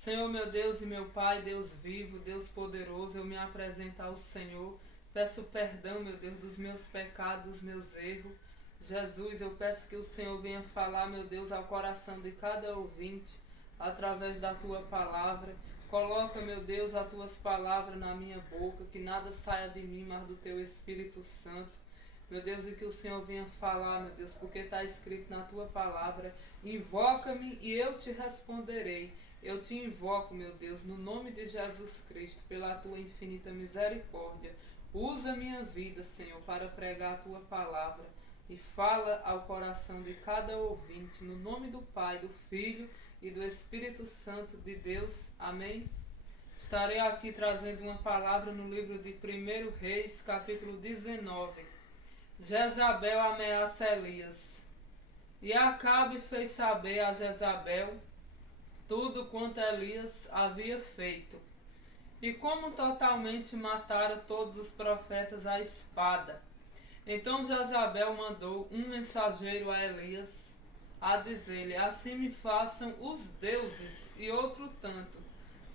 Senhor, meu Deus e meu Pai, Deus vivo, Deus poderoso, eu me apresento ao Senhor. Peço perdão, meu Deus, dos meus pecados, dos meus erros. Jesus, eu peço que o Senhor venha falar, meu Deus, ao coração de cada ouvinte, através da Tua palavra. Coloca, meu Deus, as Tuas palavras na minha boca, que nada saia de mim, mas do Teu Espírito Santo. Meu Deus, e que o Senhor venha falar, meu Deus, porque está escrito na Tua palavra: invoca-me e eu te responderei. Eu te invoco, meu Deus, no nome de Jesus Cristo, pela Tua infinita misericórdia. Usa minha vida, Senhor, para pregar a Tua palavra e fala ao coração de cada ouvinte, no nome do Pai, do Filho e do Espírito Santo de Deus. Amém? Estarei aqui trazendo uma palavra no livro de 1 Reis, capítulo 19. Jezabel ameaça Elias. E Acabe fez saber a Jezabel tudo quanto Elias havia feito, e como totalmente matara todos os profetas à espada. Então Jezabel mandou um mensageiro a Elias, a dizer-lhe: assim me façam os deuses e outro tanto,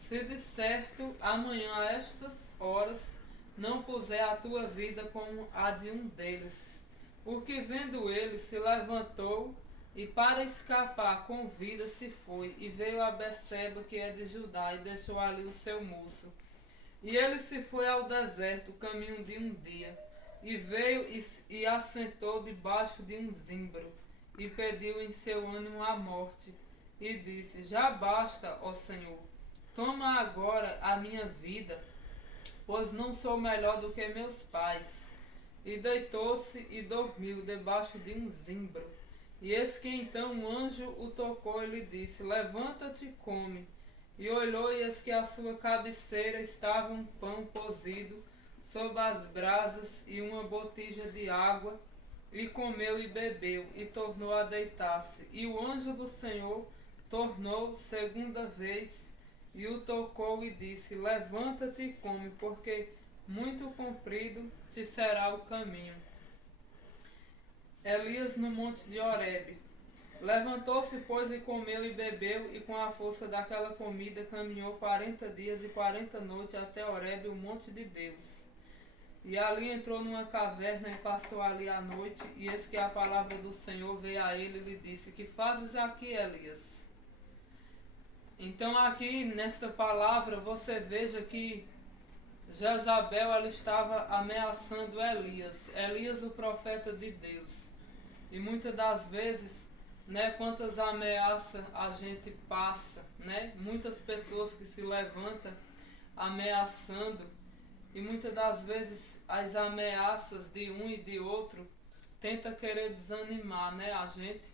se de certo amanhã a estas horas não puser a tua vida como a de um deles. Porque vendo ele, se levantou e para escapar com vida se foi, e veio a Beceba, que é de Judá, e deixou ali o seu moço. E ele se foi ao deserto, caminho de um dia, e veio e assentou debaixo de um zimbro, e pediu em seu ânimo a morte, e disse: já basta, ó Senhor, toma agora a minha vida, pois não sou melhor do que meus pais. E deitou-se e dormiu debaixo de um zimbro. E eis que então um anjo o tocou e lhe disse: levanta-te e come. E olhou, e eis que à sua cabeceira estava um pão cozido sob as brasas e uma botija de água. E comeu e bebeu, e tornou a deitar-se. E o anjo do Senhor tornou segunda vez, e o tocou e disse: levanta-te e come, porque muito comprido te será o caminho. Elias no monte de Horebe. Levantou-se, pois, e comeu e bebeu, e com a força daquela comida caminhou 40 dias e 40 noites até Horebe, o monte de Deus. E ali entrou numa caverna e passou ali a noite, e eis que a palavra do Senhor veio a ele e lhe disse: que fazes aqui, Elias? Então aqui nesta palavra você veja que Jezabel ela estava ameaçando Elias, Elias o profeta de Deus. E muitas das vezes, né, quantas ameaças a gente passa, né? Muitas pessoas que se levantam ameaçando, e muitas das vezes as ameaças de um e de outro tenta querer desanimar, né, a gente.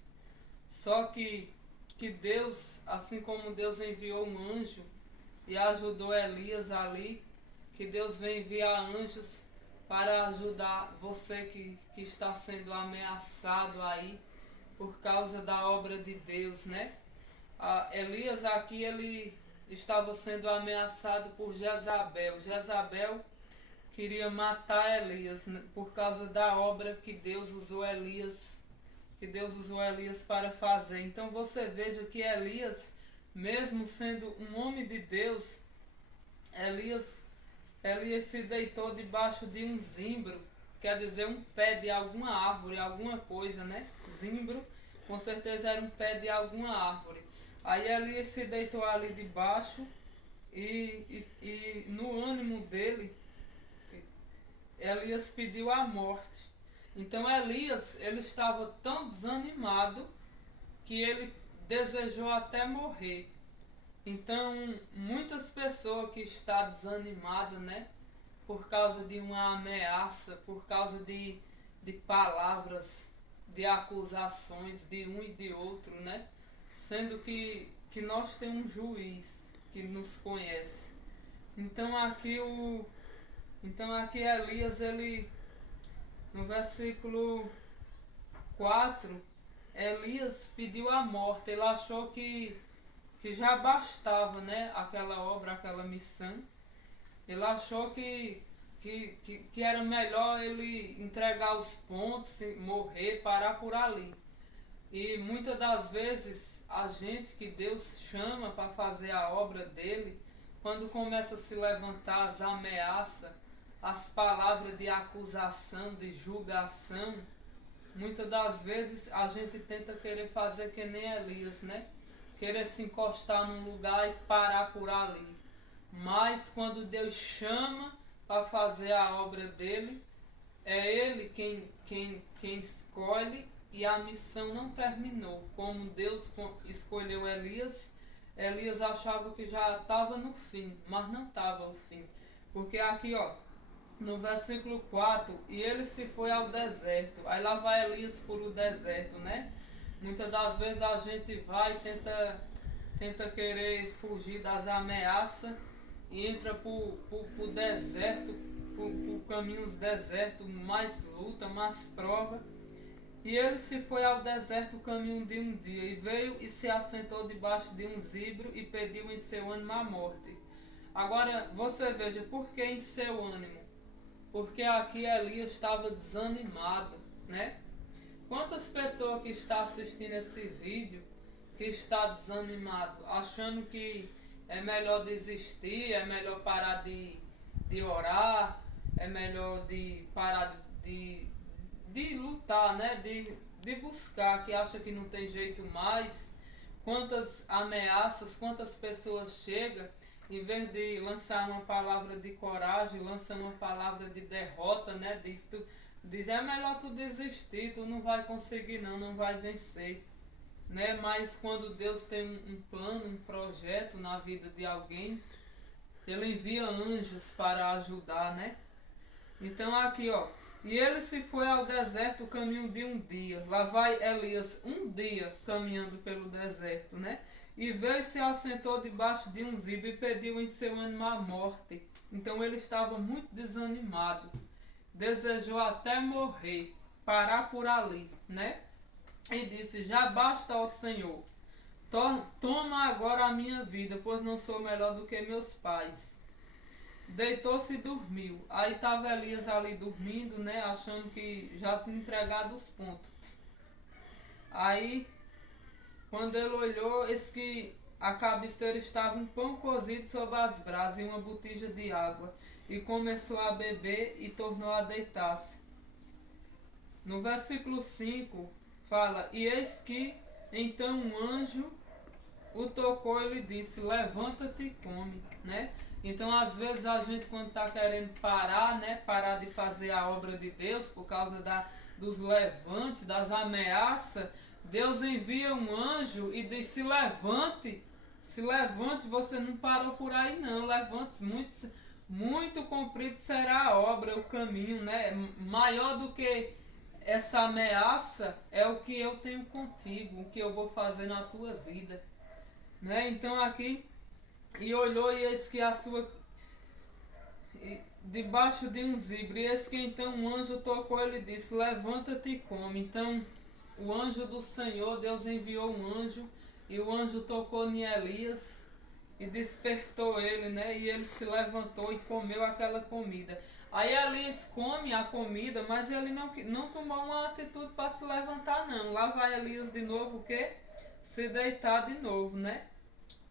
Só que Deus, assim como Deus enviou um anjo e ajudou Elias ali, que Deus vem enviar anjos para ajudar você que está sendo ameaçado aí por causa da obra de Deus, né? Elias aqui ele estava sendo ameaçado por Jezabel. Jezabel queria matar Elias, né, por causa da obra que Deus usou Elias para fazer. Então você veja que Elias, mesmo sendo um homem de Deus, Elias se deitou debaixo de um zimbro, quer dizer um pé de alguma árvore, alguma coisa, né? Zimbro, com certeza era um pé de alguma árvore. Aí Elias se deitou ali debaixo e no ânimo dele, Elias pediu a morte. Então Elias, ele estava tão desanimado que ele desejou até morrer. Então, muitas pessoas que estão desanimadas, né? Por causa de uma ameaça, por causa de palavras, de acusações de um e de outro, né? Sendo que nós temos um juiz que nos conhece. Então aqui Elias, ele, no versículo 4, Elias pediu a morte. Ele achou que já bastava, né, aquela obra, aquela missão. Ele achou que era melhor ele entregar os pontos, morrer, parar por ali. E muitas das vezes a gente que Deus chama para fazer a obra dele, quando começa a se levantar as ameaças, as palavras de acusação, de julgação, muitas das vezes a gente tenta querer fazer que nem Elias, né? Querer se encostar num lugar e parar por ali. Mas quando Deus chama para fazer a obra dele, é ele quem escolhe, e a missão não terminou. Como Deus escolheu Elias, Elias achava que já estava no fim, mas não estava o fim. Porque aqui, ó, no versículo 4, e ele se foi ao deserto. Aí lá vai Elias por o deserto, né? Muitas das vezes a gente vai e tenta querer fugir das ameaças e entra pro deserto, por caminhos desertos, mais luta, mais prova. E ele se foi ao deserto o caminho de um dia, e veio e se assentou debaixo de um zibro e pediu em seu ânimo a morte. Agora, você veja, por que em seu ânimo? Porque aqui Elias estava desanimado, né? Quantas pessoas que estão assistindo esse vídeo que está desanimado, achando que é melhor desistir, é melhor parar de orar, é melhor de parar de lutar, né? De buscar, que acha que não tem jeito mais. Quantas ameaças, quantas pessoas chegam, em vez de lançar uma palavra de coragem, lança uma palavra de derrota, né? Diz, é melhor tu desistir, tu não vai conseguir não vai vencer. Né? Mas quando Deus tem um plano, um projeto na vida de alguém, ele envia anjos para ajudar, né? Então aqui, ó, e ele se foi ao deserto o caminho de um dia. Lá vai Elias um dia caminhando pelo deserto, né? E veio e se assentou debaixo de um zibo e pediu em seu ânimo a morte. Então ele estava muito desanimado. Desejou até morrer, parar por ali, né? E disse, já basta ao Senhor. Toma agora a minha vida, pois não sou melhor do que meus pais. Deitou-se e dormiu. Aí estava Elias ali dormindo, né? Achando que já tinha entregado os pontos. Aí, quando ele olhou, eis que a cabeceira estava um pão cozido sobre as brasas e uma botija de água. E começou a beber e tornou a deitar-se. No versículo 5, fala, e eis que então um anjo o tocou e lhe disse, levanta-te e come, né? Então, às vezes, a gente quando está querendo parar, né? Parar de fazer a obra de Deus por causa dos levantes, das ameaças, Deus envia um anjo e diz, se levante, você não parou por aí não, levante-se, muito comprido será a obra, o caminho, né? Maior do que essa ameaça é o que eu tenho contigo, o que eu vou fazer na tua vida, né? Então aqui, e olhou e eis que a sua, debaixo de um zibre, e eis que então um anjo tocou e lhe disse, levanta-te e come. Então o anjo do Senhor, Deus enviou um anjo, e o anjo tocou em Elias e despertou ele, né? E ele se levantou e comeu aquela comida. Aí Elias come a comida, mas ele não tomou uma atitude para se levantar não. Lá vai Elias de novo, o quê? Se deitar de novo, né?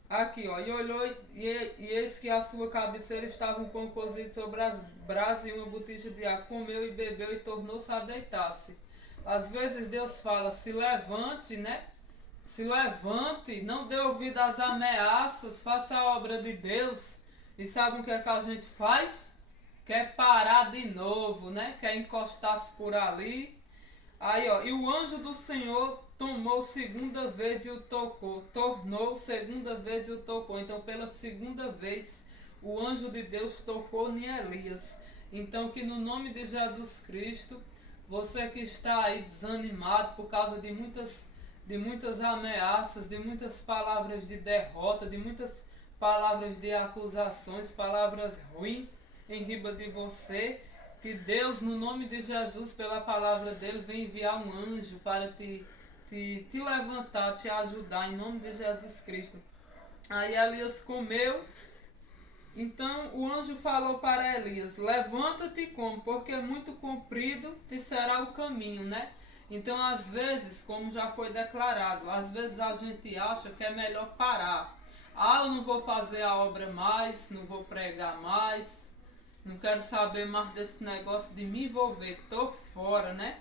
Aqui, ó, e olhou e eis que a sua cabeceira estava um pão cozido sobre as brasas e uma botija de água. Comeu e bebeu e tornou-se a deitar-se. Às vezes Deus fala, se levante, né? Se levante, não dê ouvido às ameaças, faça a obra de Deus. E sabe o que é que a gente faz? Quer parar de novo, né? Quer encostar-se por ali. Aí, ó, e o anjo do Senhor tomou segunda vez e o tocou. Tornou segunda vez e o tocou. Então, pela segunda vez, o anjo de Deus tocou em Elias. Então, que no nome de Jesus Cristo, você que está aí desanimado por causa de muitas ameaças, de muitas palavras de derrota, de muitas palavras de acusações, palavras ruins em riba de você, que Deus, no nome de Jesus, pela palavra dele, vem enviar um anjo para te levantar, te ajudar, em nome de Jesus Cristo. Aí Elias comeu. Então o anjo falou para Elias, levanta-te e come, porque muito comprido te será o caminho, né? Então, às vezes, como já foi declarado, às vezes a gente acha que é melhor parar. Ah, eu não vou fazer a obra mais, não vou pregar mais, não quero saber mais desse negócio de me envolver, tô fora, né?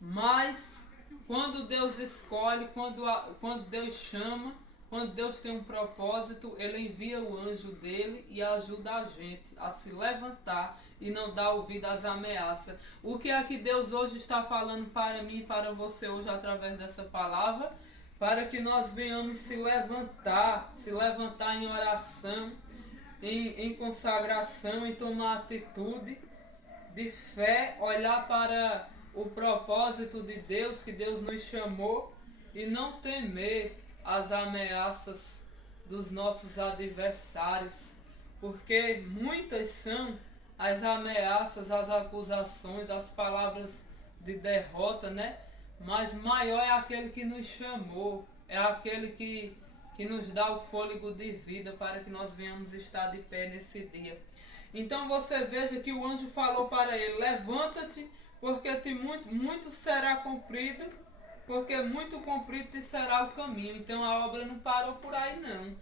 Mas quando Deus escolhe, quando Deus chama, quando Deus tem um propósito, Ele envia o anjo dele e ajuda a gente a se levantar e não dar ouvido às ameaças. O que é que Deus hoje está falando para mim e para você hoje através dessa palavra? Para que nós venhamos se levantar em oração, em consagração, em tomar atitude de fé, olhar para o propósito de Deus, que Deus nos chamou, e não temer as ameaças dos nossos adversários, porque muitas são as ameaças, as acusações, as palavras de derrota, né? Mas maior é aquele que nos chamou, é aquele que nos dá o fôlego de vida para que nós venhamos estar de pé nesse dia. Então você veja que o anjo falou para ele: levanta-te, porque muito será cumprido, porque muito comprido te será o caminho. Então a obra não parou por aí não.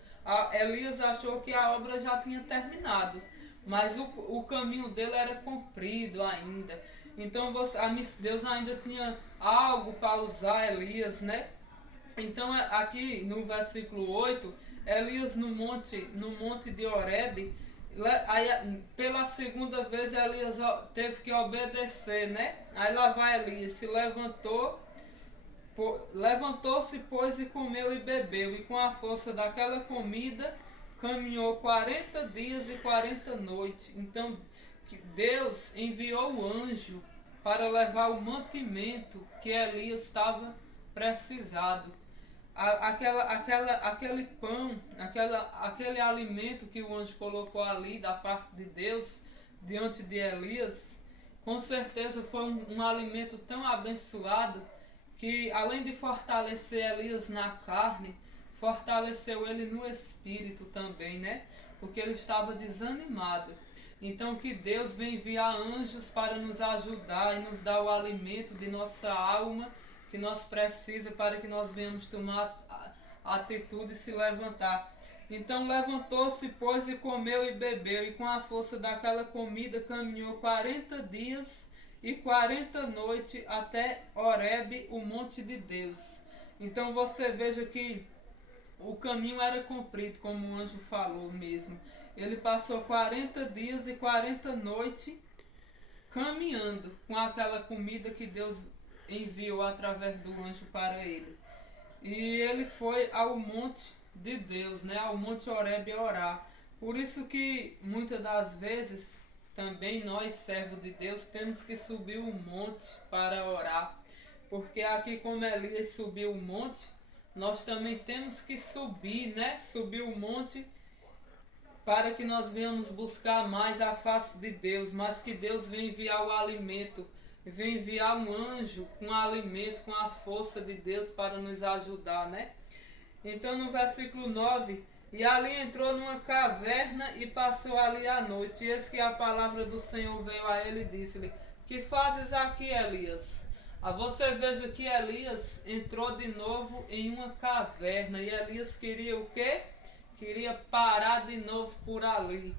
Elias achou que a obra já tinha terminado, mas o caminho dele era comprido ainda. Então Deus ainda tinha algo para usar Elias, né? Então aqui no versículo 8, Elias no monte de Horebe, pela segunda vez Elias teve que obedecer, né? Aí lá vai Elias, se levantou-se, pois, e comeu e bebeu, e com a força daquela comida caminhou 40 dias e 40 noites. Então Deus enviou o anjo para levar o mantimento que Elias estava precisado. Aquele pão, aquele alimento que o anjo colocou ali da parte de Deus diante de Elias, com certeza foi um alimento tão abençoado que, além de fortalecer Elias na carne, fortaleceu ele no espírito também, né? Porque ele estava desanimado. Então que Deus vem enviar anjos para nos ajudar e nos dar o alimento de nossa alma que nós precisamos para que nós venhamos tomar atitude e se levantar. Então levantou-se, pois, e comeu e bebeu, e com a força daquela comida caminhou 40 dias e 40 noites até Horebe, o monte de Deus. Então você veja que o caminho era comprido, como o anjo falou mesmo. Ele passou 40 dias e 40 noites caminhando com aquela comida que Deus enviou através do anjo para ele. E ele foi ao monte de Deus, né? Ao monte Horebe orar. Por isso que muitas das vezes também nós, servos de Deus, temos que subir o monte para orar. Porque aqui, como Elias subiu o monte, nós também temos que subir, né? Subir o monte para que nós venhamos buscar mais a face de Deus, mas que Deus venha enviar o alimento, venha enviar um anjo com alimento, com a força de Deus para nos ajudar, né? Então no versículo 9, e ali entrou numa caverna e passou ali a noite, e eis que a palavra do Senhor veio a ele e disse-lhe: que fazes aqui, Elias? Você veja que Elias entrou de novo em uma caverna, e Elias queria o quê? Queria parar de novo por ali.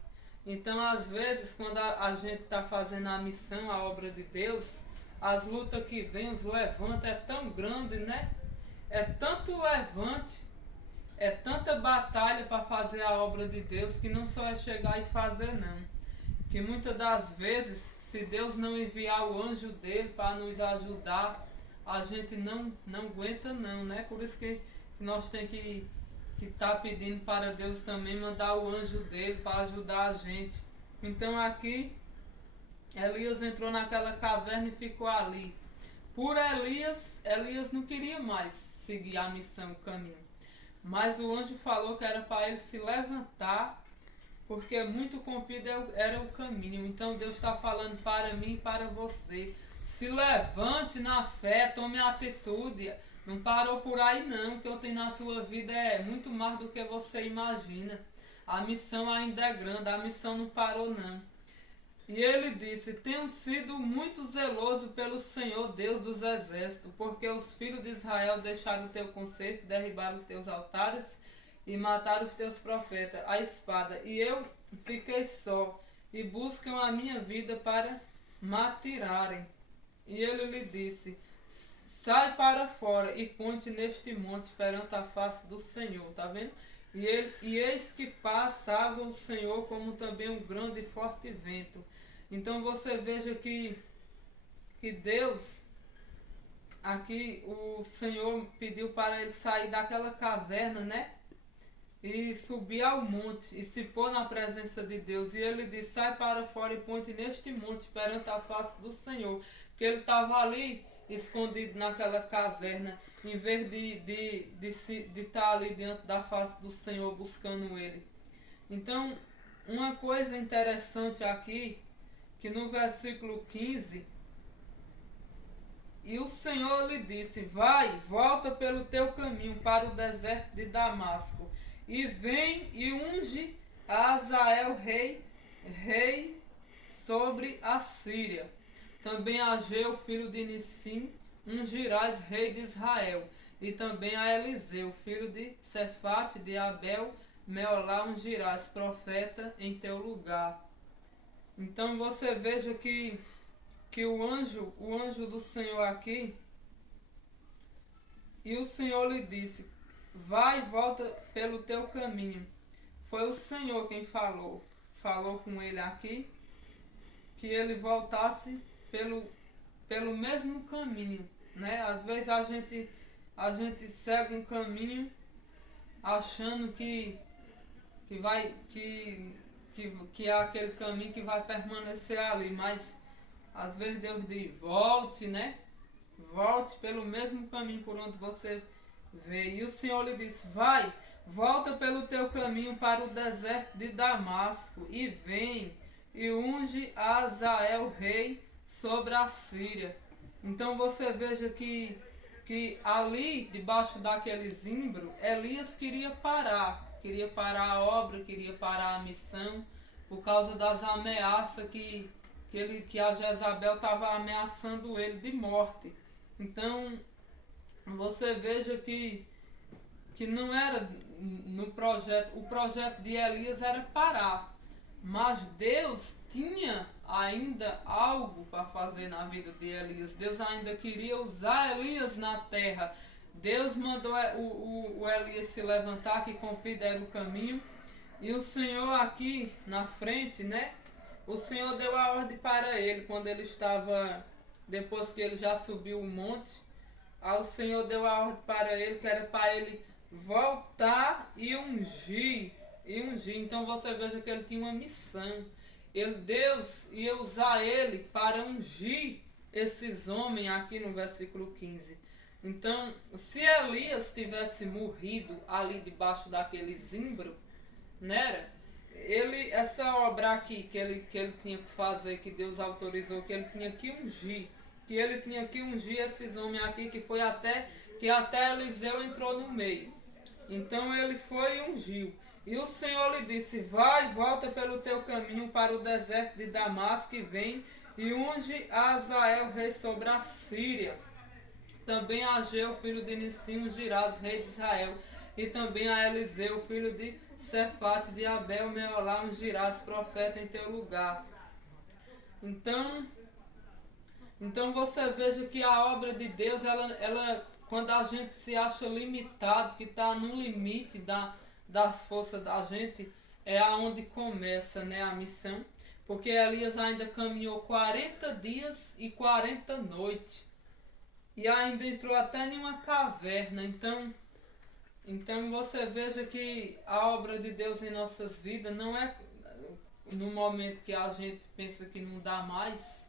Então, às vezes, quando a gente está fazendo a missão, a obra de Deus, as lutas que vem, os levantes, é tão grande, né? É tanto levante, é tanta batalha para fazer a obra de Deus, que não só é chegar e fazer, não. Que muitas das vezes, se Deus não enviar o anjo dele para nos ajudar, a gente não aguenta não, né? Por isso que nós temos que está pedindo para Deus também mandar o anjo dele para ajudar a gente. Então aqui Elias entrou naquela caverna e ficou ali. Por Elias não queria mais seguir a missão, o caminho. Mas o anjo falou que era para ele se levantar, porque muito comprido era o caminho. Então Deus está falando para mim e para você: se levante na fé, tome atitude. Não parou por aí não, o que eu tenho na tua vida é muito mais do que você imagina. A missão ainda é grande, a missão não parou não. E ele disse: tenho sido muito zeloso pelo Senhor Deus dos exércitos, porque os filhos de Israel deixaram o teu conserto, derribaram os teus altares e mataram os teus profetas, a espada. E eu fiquei só, e buscam a minha vida para matirarem. E ele lhe disse: sai para fora e ponte neste monte perante a face do Senhor. Tá vendo? E eis que passava o Senhor como também um grande e forte vento. Então você veja que Deus, aqui o Senhor pediu para ele sair daquela caverna, né? E subir ao monte e se pôr na presença de Deus. E ele disse: sai para fora e ponte neste monte perante a face do Senhor. Porque ele estava ali escondido naquela caverna, em vez de estar ali diante da face do Senhor buscando ele. Então, uma coisa interessante aqui, que no versículo 15, e o Senhor lhe disse: vai, volta pelo teu caminho para o deserto de Damasco, e vem e unge a Azael rei sobre a Síria. Também a Ageu, filho de Nissim, ungirás rei de Israel. E também a Eliseu, filho de Cefate, de Abel, Meolá, ungirás profeta em teu lugar. Então você veja que o anjo do Senhor aqui, e o Senhor lhe disse: vai e volta pelo teu caminho. Foi o Senhor quem falou com ele aqui, que ele voltasse pelo mesmo caminho, né? Às vezes a gente segue um caminho achando que é aquele caminho que vai permanecer ali, mas às vezes Deus diz: volte, né? Volte pelo mesmo caminho por onde você veio. E o Senhor lhe disse: vai, volta pelo teu caminho para o deserto de Damasco, e vem e unge a Azael rei sobre a Síria. Então você veja que ali, debaixo daquele zimbro, Elias queria parar a obra, queria parar a missão, por causa das ameaças que a Jezabel estava ameaçando ele de morte. Então você veja que não era no projeto, o projeto de Elias era parar, mas Deus tinha ainda algo para fazer na vida de Elias. Deus ainda queria usar Elias na terra. Deus mandou o Elias se levantar, que com Pida era o caminho, e o Senhor aqui na frente, né? O Senhor deu a ordem para ele quando ele estava, depois que ele já subiu o monte. Aí o Senhor deu a ordem para ele, que era para ele voltar e ungir. Então você veja que ele tinha uma missão. Deus ia usar ele para ungir esses homens aqui no versículo 15. Então, se Elias tivesse morrido ali debaixo daquele zimbro, né? Essa obra aqui que ele tinha que fazer, que Deus autorizou, que ele tinha que ungir esses homens aqui, que até Eliseu entrou no meio. Então ele foi e ungiu. E o Senhor lhe disse: vai, volta pelo teu caminho para o deserto de Damasco, e vem e unge a Azael rei sobre a Síria. Também a Ageu, filho de Nissim, ungirás rei de Israel. E também a Eliseu, filho de Cefate, de Abel, Meolá, ungirás profeta em teu lugar. Então você veja que a obra de Deus, ela quando a gente se acha limitado, que está no limite das forças da gente, é aonde começa, né, a missão. Porque Elias ainda caminhou 40 dias e 40 noites. E ainda entrou até em uma caverna. Então você veja que a obra de Deus em nossas vidas não é no momento que a gente pensa que não dá mais.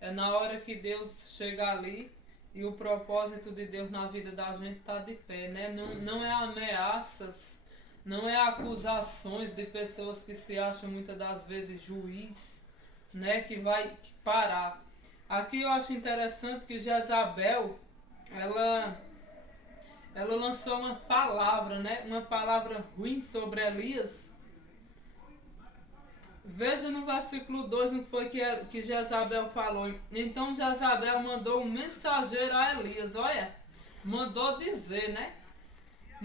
É na hora que Deus chega ali e o propósito de Deus na vida da gente está de pé, né? Não é ameaças, não é acusações de pessoas que se acham muitas das vezes juiz, né? Que vai parar. Aqui eu acho interessante que Jezabel, ela lançou uma palavra, né? Uma palavra ruim sobre Elias. Veja no versículo 2 o que foi que Jezabel falou. Então Jezabel mandou um mensageiro a Elias, olha, mandou dizer, né?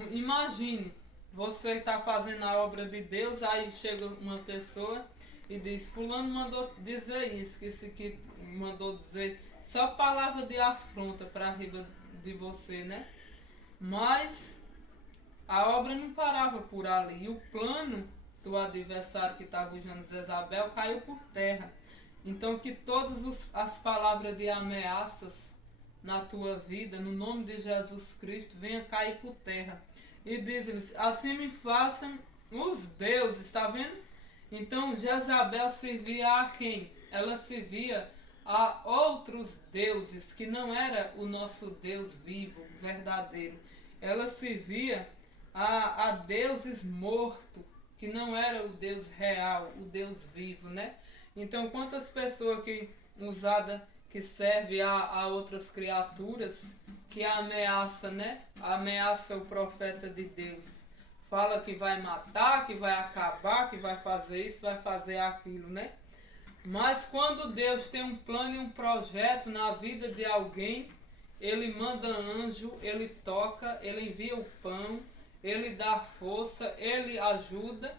Imagine, você está fazendo a obra de Deus, aí chega uma pessoa e diz, fulano mandou dizer isso, que esse que mandou dizer só palavra de afronta para riba de você, né? Mas a obra não parava por ali. E o plano do adversário que estava usando Jezabel caiu por terra. Então que todas as palavras de ameaças na tua vida, no nome de Jesus Cristo, venha cair por terra. E diz-lhes, assim me façam os deuses, está vendo? Então Jezabel servia a quem? Ela servia a outros deuses, que não era o nosso Deus vivo, verdadeiro. Ela servia a deuses mortos, que não era o Deus real, o Deus vivo, né? Então, quantas pessoas que serve a outras criaturas, que ameaça, né? Ameaça o profeta de Deus. Fala que vai matar, que vai acabar, que vai fazer isso, vai fazer aquilo, né? Mas quando Deus tem um plano e um projeto na vida de alguém, Ele manda anjo, Ele toca, Ele envia o pão, Ele dá força, Ele ajuda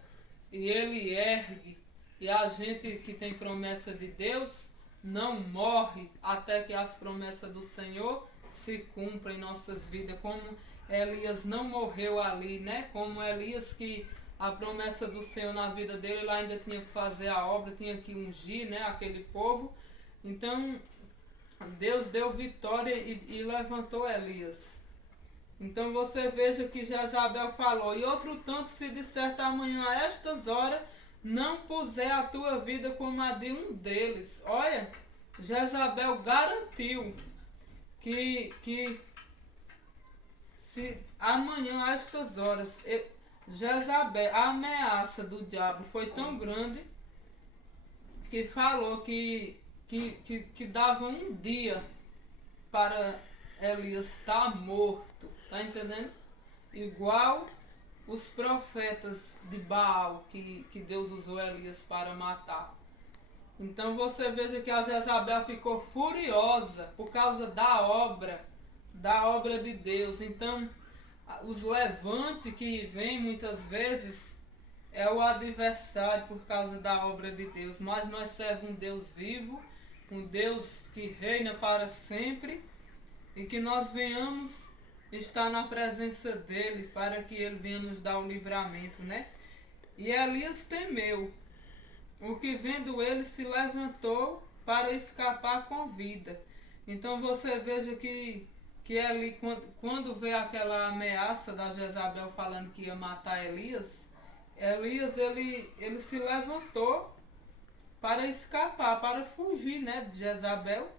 e Ele ergue. E a gente que tem promessa de Deus não morre até que as promessas do Senhor se cumpram em nossas vidas. Como Elias não morreu ali, né? Como Elias que a promessa do Senhor na vida dele, ele ainda tinha que fazer a obra, tinha que ungir, né, aquele povo. Então, Deus deu vitória e levantou Elias. Então você veja que Jezabel falou, e outro tanto se disser amanhã a estas horas, não puser a tua vida como a de um deles. Olha, Jezabel garantiu que se amanhã a estas horas... Jezabel, a ameaça do diabo foi tão grande que falou que dava um dia para Elias estar morto, tá entendendo? Igual os profetas de Baal que Deus usou Elias para matar. Então você veja que a Jezabel ficou furiosa por causa da obra de Deus. Então os levantes que vem muitas vezes é o adversário por causa da obra de Deus, mas nós servemos um Deus vivo, um Deus que reina para sempre, e que nós venhamos estar na presença dele para que ele venha nos dar o livramento, né? E Elias temeu, o que vendo ele se levantou para escapar com vida. Então você veja que ali, quando veio aquela ameaça da Jezabel falando que ia matar Elias, ele se levantou para escapar, para fugir, né, de Jezabel.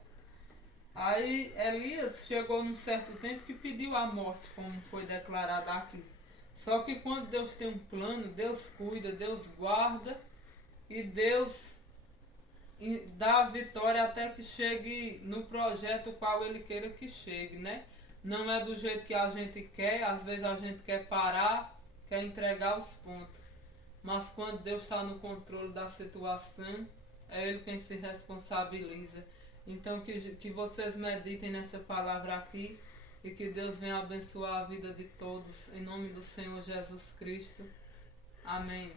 Aí Elias chegou num certo tempo que pediu a morte, como foi declarado aqui. Só que quando Deus tem um plano, Deus cuida, Deus guarda e Deus dá a vitória até que chegue no projeto qual ele queira que chegue, né? Não é do jeito que a gente quer, às vezes a gente quer parar, quer entregar os pontos. Mas quando Deus está no controle da situação, é Ele quem se responsabiliza. Então que vocês meditem nessa palavra aqui e que Deus venha abençoar a vida de todos, em nome do Senhor Jesus Cristo. Amém.